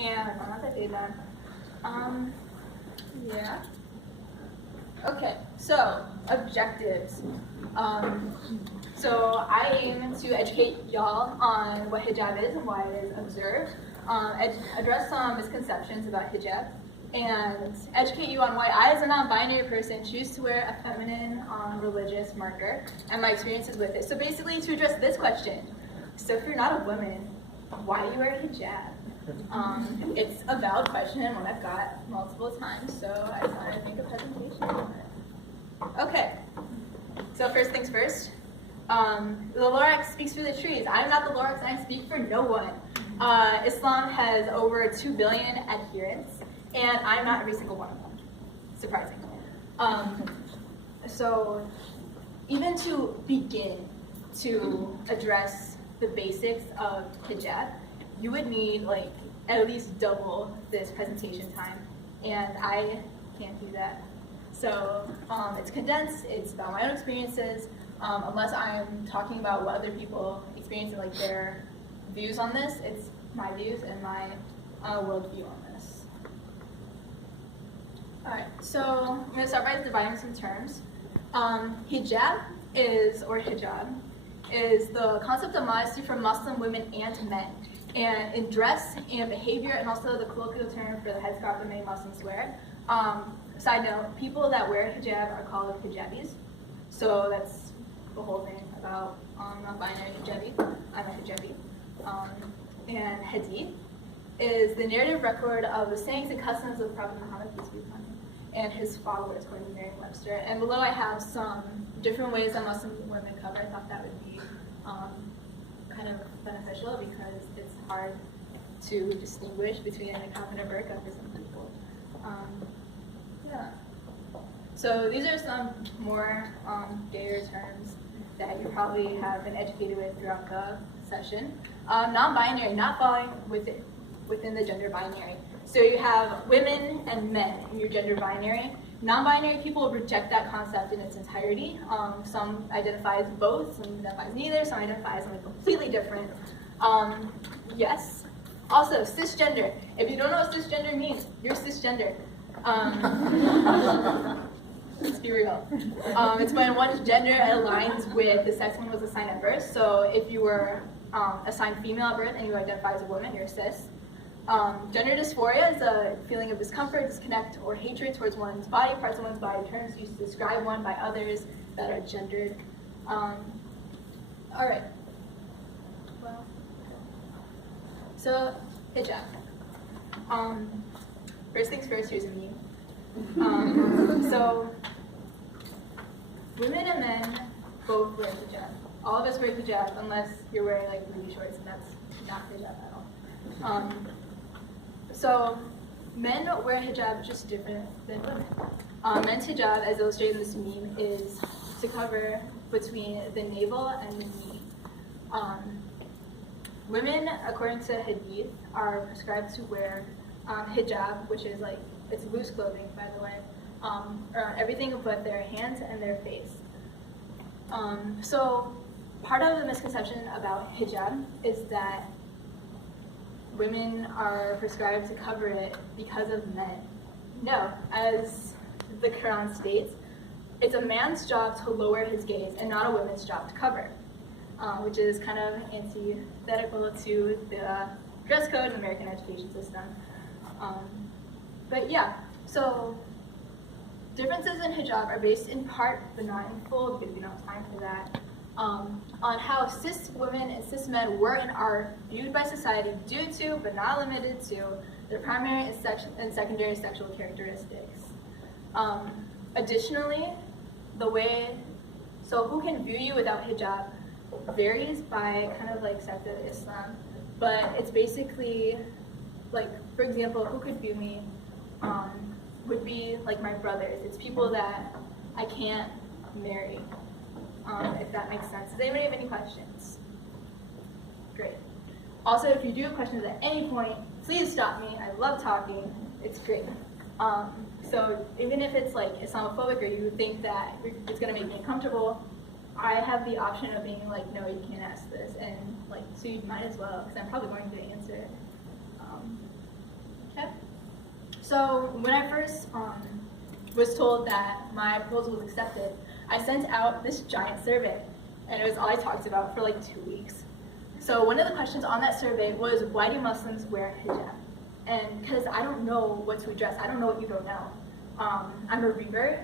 and yeah. Okay, so objectives. So I aim to educate y'all on what hijab is and why it is observed, address some misconceptions about hijab, and educate you on why I, as a non-binary person, choose to wear a feminine religious marker and my experiences with it. So basically, to address this question, so if you're not a woman, why do you wear a hijab? It's a valid question and one I've got multiple times, so I thought I'd make a presentation on it. Okay, so first things first. The Lorax speaks for the trees. I'm not the Lorax and I speak for no one. Islam has over 2 billion adherents, and I'm not every single one of them, surprisingly. So even to begin to address the basics of hijab, you would need like at least double this presentation time, and I can't do that. So it's condensed, it's about my own experiences, unless I'm talking about what other people experience and like their views on this, it's my views and my worldview on this. Alright, so I'm going to start by dividing some terms. Hijab is the concept of modesty for Muslim women and men. And in dress and behavior, and also the colloquial term for the headscarf that many Muslims wear. Side note, people that wear hijab are called hijabis. So that's the whole thing about non-binary hijabi. I'm a hijabi. And hadith is the narrative record of the sayings and customs of Prophet Muhammad, peace be upon him, and his followers, according to Merriam-Webster. And below I have some different ways that Muslim women cover. I thought that would be kind of beneficial because it's hard to distinguish between a niqab and a burqa for some people. Yeah. So these are some more gayer terms that you probably have been educated with throughout the session. Non-binary, not falling within the gender binary. So you have women and men in your gender binary. Non-binary people reject that concept in its entirety. Some identify as both, some identify as neither, some identify as something completely different. Yes. Also, cisgender. If you don't know what cisgender means, you're cisgender. Let's be real. It's when one's gender aligns with the sex one was assigned at birth. So if you were assigned female at birth and you identify as a woman, you're cis. Gender dysphoria is a feeling of discomfort, disconnect, or hatred towards one's body, parts of one's body, terms used to describe one by others that are gendered. All right. Well, so hijab. First things first, here's a meme. So women and men both wear hijab. All of us wear hijab unless you're wearing like booty shorts, and that's not hijab at all. So men wear hijab just different than women. Men's hijab, as illustrated in this meme, is to cover between the navel and the knee. Women, according to hadith, are prescribed to wear hijab, which is like, it's loose clothing, by the way, around everything but their hands and their face. So part of the misconception about hijab is that women are prescribed to cover it because of men. No, as the Quran states, it's a man's job to lower his gaze and not a woman's job to cover, which is kind of antithetical to the dress code in the American education system. But yeah, so differences in hijab are based in part, but not in full, because we don't have time for that, on how cis women and cis men were and are viewed by society due to, but not limited to, their primary and secondary sexual characteristics. Additionally, so who can view you without hijab varies by kind of like sect of Islam, but it's basically like, for example, who could view me would be like my brothers. It's people that I can't marry, if that makes sense. Does anybody have any questions? Great. Also, if you do have questions at any point, please stop me. I love talking. It's great. So even if it's like Islamophobic or you think that it's gonna make me uncomfortable, I have the option of being like, no, you can't ask this, and like, so you might as well, because I'm probably going to answer it. So when I first was told that my proposal was accepted, I sent out this giant survey, and it was all I talked about for like 2 weeks. So one of the questions on that survey was, why do Muslims wear hijab? And because I don't know what to address, I don't know what you don't know. I'm a revert,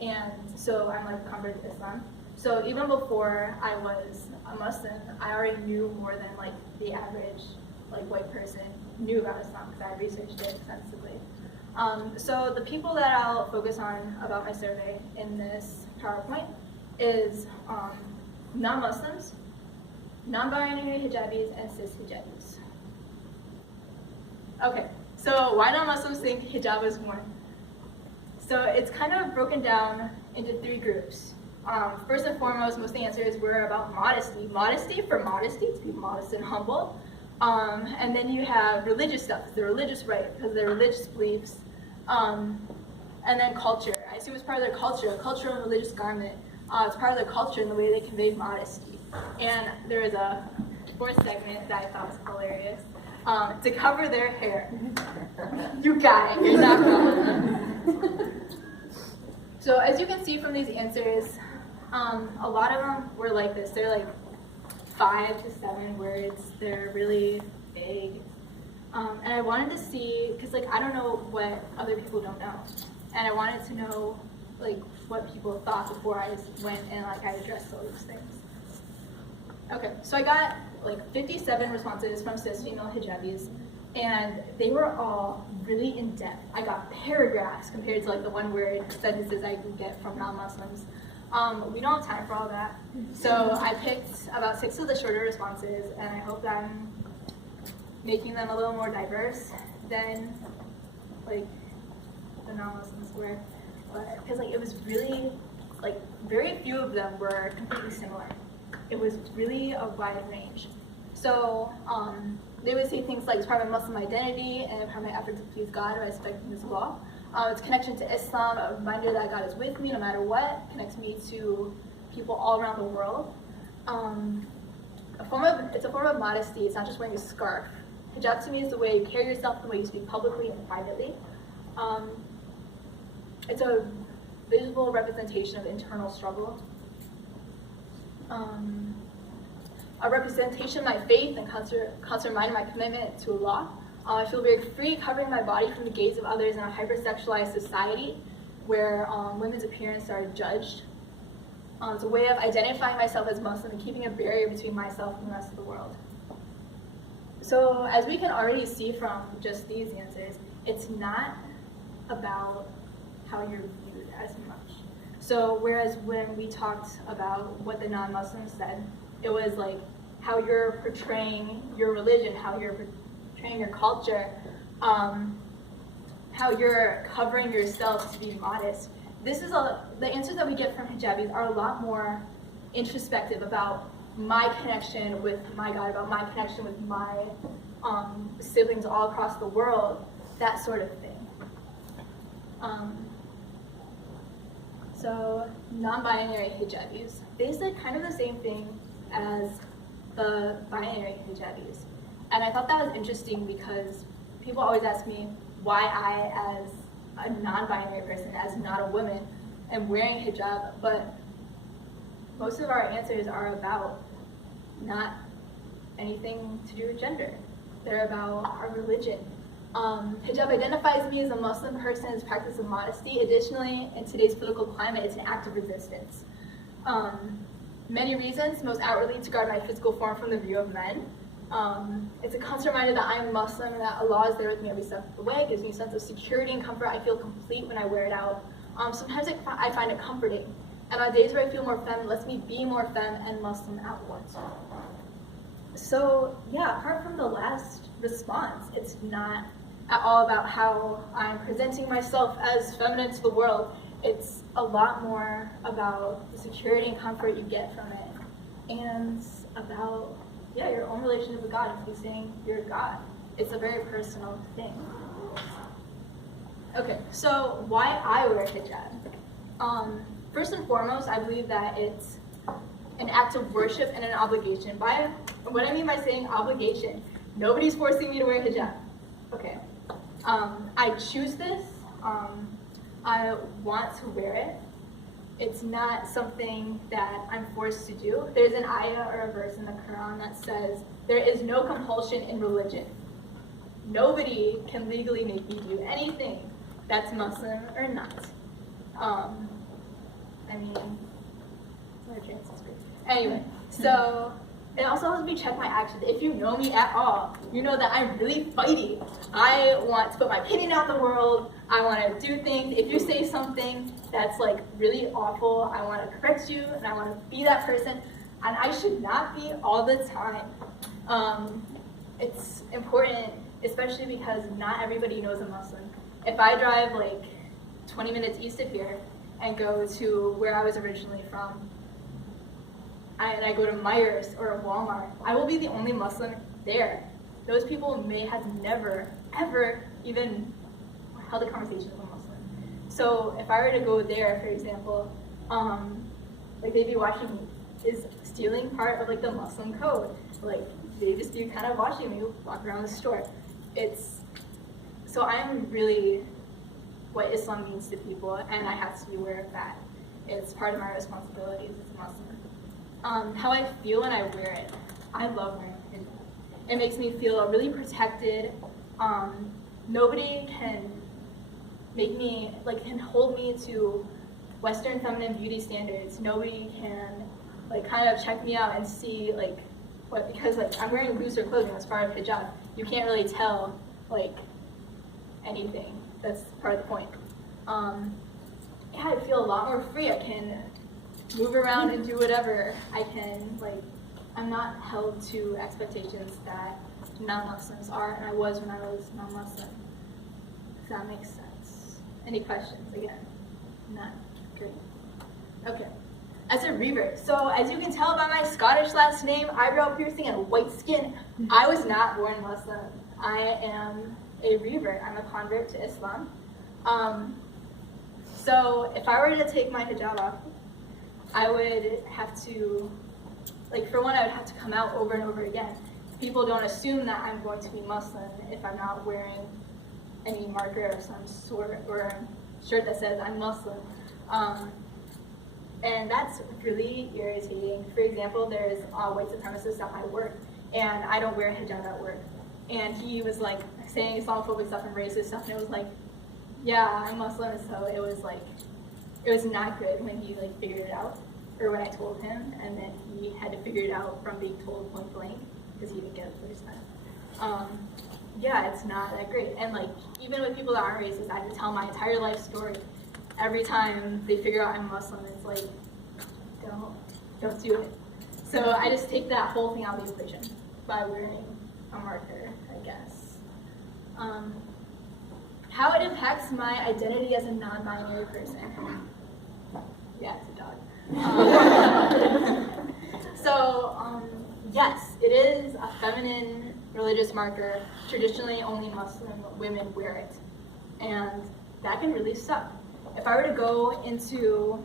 and so I'm like converted to Islam. So even before I was a Muslim, I already knew more than like the average like white person knew about Islam because I researched it extensively. So the people that I'll focus on about my survey in this PowerPoint is non-Muslims, non-binary hijabis, and cis hijabis. Okay, so why don't Muslims think hijab is worn? So it's kind of broken down into 3 groups. First and foremost, most of the answers were about modesty. Modesty for modesty, to be modest and humble. And then you have religious stuff, it's their religious right, because of their religious beliefs. And then culture. I assume it's part of their culture, a cultural and religious garment. It's part of their culture and the way they convey modesty. And there is a 4th segment that I thought was hilarious. To cover their hair. You got it, you're not wrong. So as you can see from these answers, a lot of them were like this. They're like 5 to 7 words. They're really vague. And I wanted to see, because like I don't know what other people don't know. And I wanted to know like what people thought before I just went and like I addressed all those things. Okay, so I got like 57 responses from cis female hijabis, and they were all really in depth. I got paragraphs compared to like the 1-word sentences I can get from non-Muslims. We don't have time for all that, so I picked about 6 of the shorter responses, and I hope that I'm making them a little more diverse than like the non-Muslims were, because like it was really like very few of them were completely similar. It was really a wide range. So they would say things like, it's part of my Muslim identity and part of my effort to please God by respecting His law. It's connection to Islam, a reminder that God is with me no matter what, connects me to people all around the world. It's a form of modesty. It's not just wearing a scarf. Hijab to me is the way you carry yourself, the way you speak publicly and privately. It's a visual representation of internal struggle. A representation of my faith and constant reminder of my commitment to Allah. I feel very free covering my body from the gaze of others in a hypersexualized society where women's appearance are judged. It's a way of identifying myself as Muslim and keeping a barrier between myself and the rest of the world. So as we can already see from just these answers, it's not about how you're viewed as much. So whereas when we talked about what the non-Muslims said, it was like how you're portraying your religion, how you're portraying your culture, how you're covering yourself to be modest. The answers that we get from hijabis are a lot more introspective about my connection with my God, about my connection with my siblings all across the world, that sort of thing. So non-binary hijabis, they said kind of the same thing as the binary hijabis. And I thought that was interesting because people always ask me why I, as a non-binary person, as not a woman, am wearing hijab, but most of our answers are about not anything to do with gender. They're about our religion. Hijab identifies me as a Muslim person's practice of modesty. Additionally, in today's political climate, it's an act of resistance. Many reasons, most outwardly to guard my physical form from the view of men. It's a constant reminder that I am Muslim and that Allah is there with me every step of the way. It gives me a sense of security and comfort. I feel complete when I wear it out. Sometimes I find it comforting. And on days where I feel more femme, it lets me be more femme and Muslim at once. So yeah, apart from the last response, it's not at all about how I'm presenting myself as feminine to the world. It's a lot more about the security and comfort you get from it, and about your own relationship with God and pleasing your God. It's a very personal thing. Okay, so why I wear hijab? First and foremost, I believe that it's an act of worship and an obligation. What I mean by saying obligation, nobody's forcing me to wear hijab. Okay. I choose this. I want to wear it. It's not something that I'm forced to do. There's an ayah or a verse in the Quran that says, there is no compulsion in religion. Nobody can legally make me do anything that's Muslim or not. I mean, my chance is great. Anyway, so it also helps me check my actions. If you know me at all, you know that I'm really fighty. I want to put my opinion out in the world. I want to do things. If you say something that's like really awful, I want to correct you and I want to be that person. And I should not be all the time. It's important, especially because not everybody knows a Muslim. If I drive like 20 minutes east of here and go to where I was originally from, and I go to Myers or a Walmart, I will be the only Muslim there. Those people may have never, ever even held a conversation with a Muslim. So if I were to go there, for example, like they'd be watching me. Is stealing part of like the Muslim code? Like they just be kind of watching me walk around the store. So I'm really what Islam means to people, and I have to be aware of that. It's part of my responsibilities as a Muslim. How I feel when I wear it, I love wearing it. It makes me feel really protected. Nobody can make me, like, can hold me to Western feminine beauty standards. Nobody can, like, kind of check me out and see, like, what, because, like, I'm wearing looser clothing as part of hijab. You can't really tell, like, anything. That's part of the point. Yeah, I feel a lot more free. I can move around and do whatever. I can, like, I'm not held to expectations that non-Muslims are, and I was when I was non-Muslim. If that makes sense. Any questions? Again, none. Good. Okay. As a revert, so as you can tell by my Scottish last name, eyebrow piercing, and white skin, I was not born Muslim. I am a revert. I'm a convert to Islam. So if I were to take my hijab off, I would have to, like, for one, I would have to come out over and over again. People don't assume that I'm going to be Muslim if I'm not wearing any marker of some sort or a shirt that says I'm Muslim. And that's really irritating. For example, there's a white supremacist at my work, and I don't wear hijab at work. And he was like saying Islamophobic stuff and racist stuff, and it was like, yeah, I'm Muslim, so it was like, it was not good when he like figured it out, or when I told him, and then he had to figure it out from being told point blank, because he didn't get it the first time. Yeah, it's not that great. And like, even with people that aren't racist, I have to tell my entire life story. Every time they figure out I'm Muslim, it's like, don't do it. So I just take that whole thing out of the equation by wearing a marker, I guess. How it impacts my identity as a non-binary person. Yeah, it's a dog. Yes, it is a feminine religious marker. Traditionally, only Muslim women wear it. And that can really suck. If I were to go into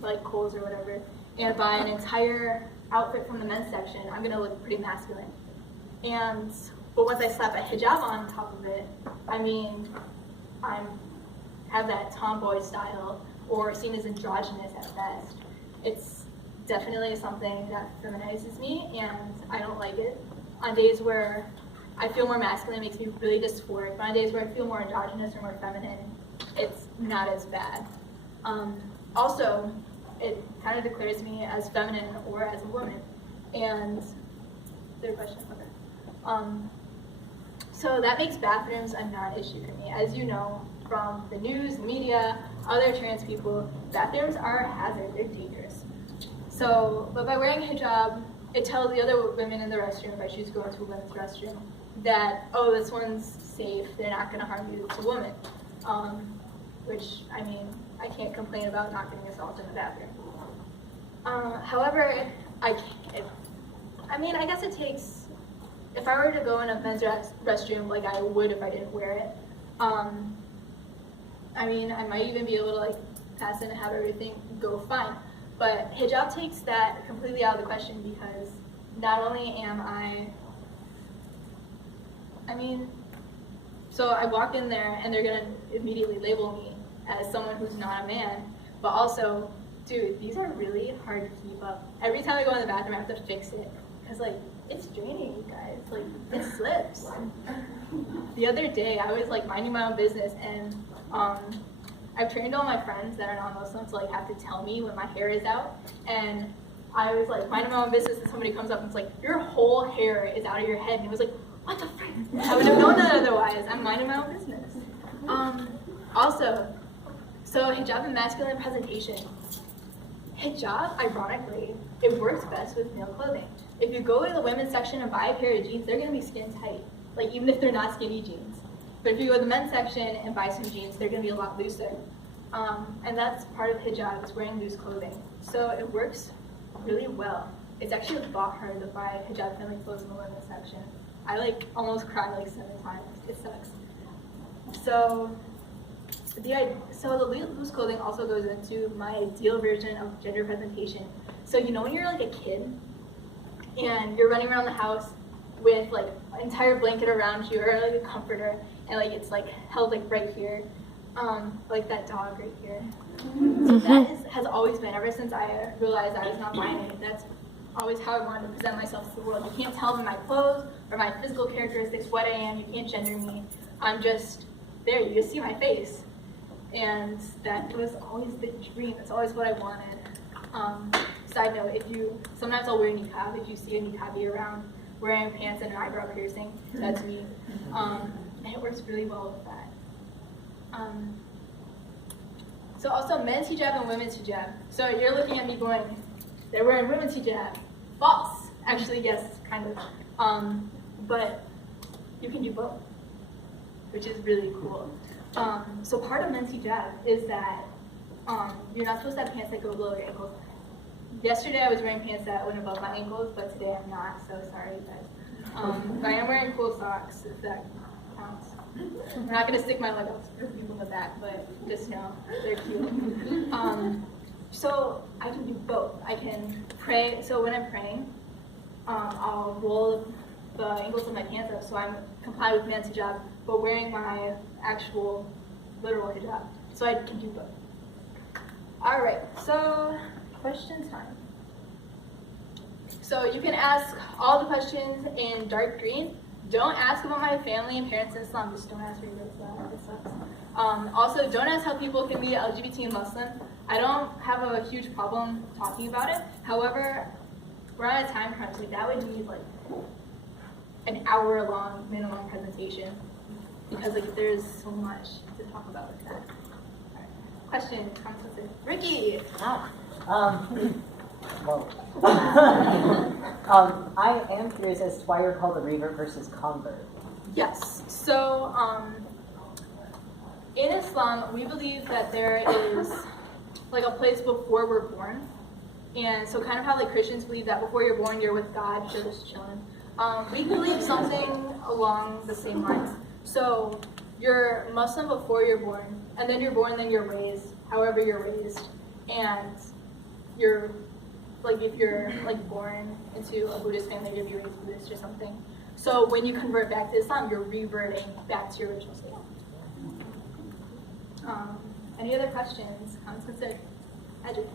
like Kohl's or whatever and buy an entire outfit from the men's section, I'm gonna look pretty masculine. But once I slap a hijab on top of it, I mean, I have that tomboy style or seen as androgynous at best. It's definitely something that feminizes me, and I don't like it. On days where I feel more masculine, it makes me really dysphoric. But on days where I feel more androgynous or more feminine, it's not as bad. Also, it kind of declares me as feminine or as a woman. And third question, okay. So that makes bathrooms a non-issue for me. As you know from the news, the media, other trans people, bathrooms are a hazard, they're dangerous. So, but by wearing hijab, it tells the other women in the restroom, if I choose to go into a women's restroom, that, oh, this one's safe, they're not gonna harm you, it's a woman. Which, I mean, I can't complain about not getting assaulted in the bathroom. However, I guess it takes, if I were to go in a men's restroom like I would if I didn't wear it, I mean, I might even be able to like pass in and have everything go fine. But hijab takes that completely out of the question because not only am I mean, So I walk in there and they're gonna immediately label me as someone who's not a man, but also, dude, these are really hard to keep up. Every time I go in the bathroom, I have to fix it, because like, it's draining, you guys, like, it slips. The other day, I was like minding my own business, and I've trained all my friends that are non-Muslim to like have to tell me when my hair is out, and I was like minding my own business and somebody comes up and it's like, your whole hair is out of your head, and it was like, what the frick? I would have known that otherwise. I'm minding my own business. Also, so hijab and masculine presentation. Hijab, ironically, it works best with male clothing. If you go to the women's section and buy a pair of jeans, they're gonna be skin tight, like even if they're not skinny jeans. But if you go to the men's section and buy some jeans, they're gonna be a lot looser. And that's part of hijab, is wearing loose clothing. So it works really well. It's actually a lot harder to buy hijab-friendly clothes in the women's section. I like almost cried like 7 times. It sucks. So the loose clothing also goes into my ideal version of gender presentation. So you know when you're like a kid and you're running around the house with like an entire blanket around you or like a comforter, and like it's like held like right here, like that dog right here. So that has always been, ever since I realized I was not binary, that's always how I wanted to present myself to the world. You can't tell by my clothes or my physical characteristics what I am. You can't gender me. I'm just there. You just see my face. And that was always the dream. That's always what I wanted. Side note, sometimes I'll wear a niqab. If you see a niqabi around wearing pants and an eyebrow piercing, that's me. And it works really well with that. So also men's hijab and women's hijab. So you're looking at me going, they're wearing women's hijab. False. Actually, yes, kind of. But you can do both, which is really cool. So part of men's hijab is that you're not supposed to have pants that go below your ankles. Yesterday I was wearing pants that went above my ankles, but today I'm not, so sorry guys. But I am wearing cool socks, if that counts. I'm not going to stick my leg out for people in the back, but just know they're cute. So I can do both. I can pray, so when I'm praying, I'll roll the ankles of my pants up so I'm compliant with men's hijab, but wearing my actual literal hijab. So I can do both. Alright, so question time. So you can ask all the questions in dark green. Don't ask about my family and parents in Islam. Just don't ask me about that. It sucks. Also, don't ask how people can be LGBT and Muslim. I don't have a huge problem talking about it. However, we're on a time crunch. Like, that would need like an hour-long minimum presentation because like there's so much to talk about with that. All right. Question, comments, Ricky. Well, I am curious as to why you're called a revert versus convert. Yes. So in Islam, we believe that there is like a place before we're born. And so kind of how like Christians believe that before you're born, you're with God, you're just chilling. We believe something along the same lines. So you're Muslim before you're born, and then you're born, then you're raised, however you're raised. And you're, like if you're like born into a Buddhist family, you'll be raised Buddhist or something. So when you convert back to Islam, you're reverting back to your original state. Any other questions, comments, concerns? Adrian?